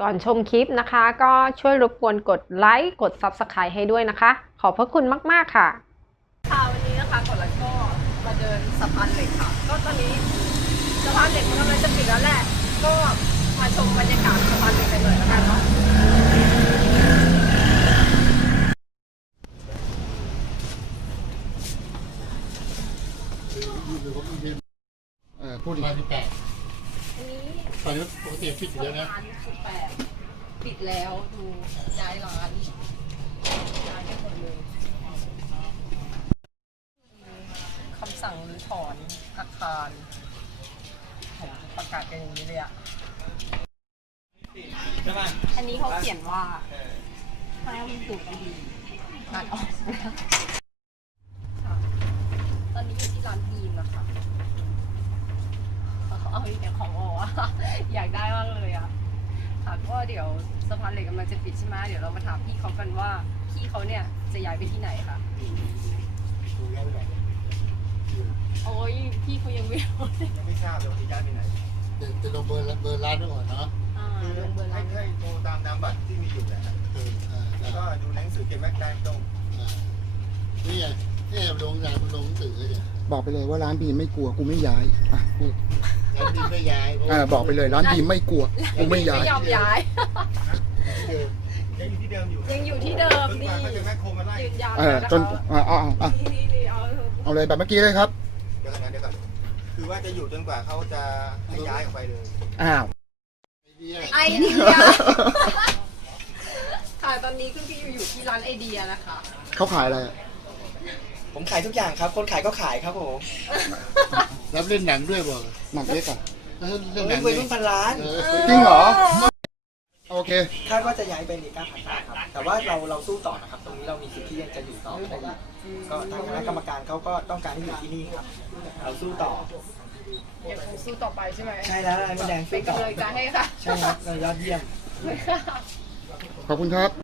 ก่อนชมคลิปนะคะก็ช่วยรบกวนกดไลค์กดซับสไครต์ให้ด้วยนะคะ ขอบพระคุณมาก ๆ ค่ะ ค่ะ วันนี้นะคะกดแล้วก็มาเดินสะพานเหล็กค่ะ ก็ตอนนี้สะพานเหล็กมันกำลังจะปิดแล้วแหละก็มาชมบรรยากาศสะพานเหล็กกันเลยแล้วกันเนาะพูดอีกอันนี้อนนี้ปกติปดแล้วปิดแล้วดูย้ายร้านย้ายไปหมดเลยคำสั่งหรือถอนอาคารผมประกาศกันอย่างนี้เลยอะอันนี้เขาเขียนว่าห้ามดูดบุี่ตัดออกเดี๋ยวสะพานเหล็กกำลังจะปิดใช่ไหมเดี๋ยวเรามาถามพี่เขากันว่าพี่เขาเนี่ยจะย้ายไปที่ไหนคะ่ะโอ้ยพี่เขายังไม่รู้ยังไม่ทราบเลยว่าจะย้ายไปไหนจะลงเบอร์เบอร์ร้านด้วยเหรอเนาะให้ให้โทรตามนามบัตรที่มีอยู่แหละก็ดูหนังสือเก็บแม็กได้ตรงนี่ไงแอบลงร้านลงหนังสือเลยบอกไปเลยว่าร้านบีไม่กลัวกูไม่ย้ายอ่ะไม่ย้ายบอกไปเลยร้านดีไม่กลัวกูไม่ย้ายยอมย้ายยังอยู่ที่เดิมดีจนเอาเอาเอาเลยแบบเมื่อกี้เลยครับเดี๋ยวก่อนเดี๋ยวก่คือว่าจะอยู่จนกว่าเขาจะย้ายออกไปเลย อ้าวไอเดียไอเดียค่ะตอนนี้คุณพี่อยู่ที่ร้านไอเดียนะคะเขาขายอะไรผมขายทุกอย่างครับ คนขายก็ขายครับผม รับเล่นหนังด้วยบ่หนังเล็กอ่ะเออเป็นเพัน ล้าน จริงเหรอ โอเคคาดว่าจะย้ายไปเนก้าผ่านได้ครับ แต่ว่าเราเราสู้ต่อนะครับ ตรงนี้เรามีสิทธิ์ที่จะอยู่ต่อไปก็ทางคณะกรรมการเขาก็ต้องการให้อยู่ที่นี่ครับ เราสู้ต่อยังคสู้ต่อไปใช่ไหมใช่แล้วแดงเป็นกำลยจใจให้ค่ะ ใช่ครับยอดเยี่ยม ขอบคุณครับ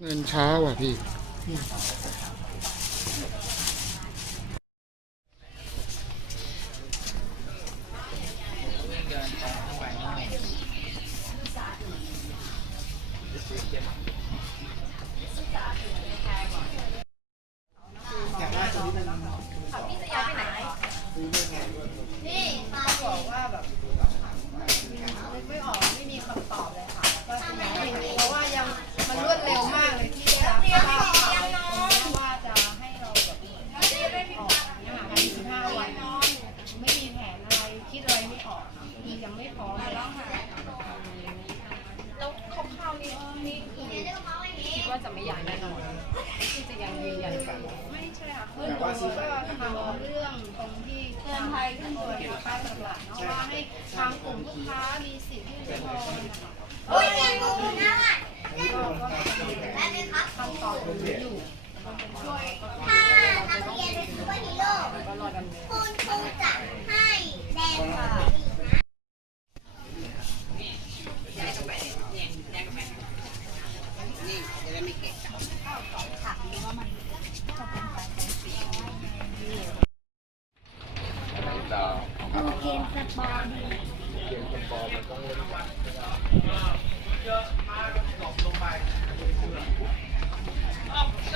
เงินช้าว่ะพี่าจะไม่ย้ายแน่นอนที่จะยังยืนยันกันเพื่อนหนูก็ทำเรื่อง ตรงที่เตือนภัยขึ้นตัวะคะสำหรับาเนาะว่าให้ทางกลุ่มลูกค้ามีสิทธิ์ที่จะพองนะคะโอ้ยเรียนกูนะว่ะเรียนกูนะคะช่วยค่ะทำเรียนวันนี้โลกคุจะได้ไม่เกะกันค่ะว่ามันจะเป็นไปได้ดีดูเกมสปอร์ดีเกมสปอร์มันต้องเล่นวันเยอะมากก็ตกลงไปอ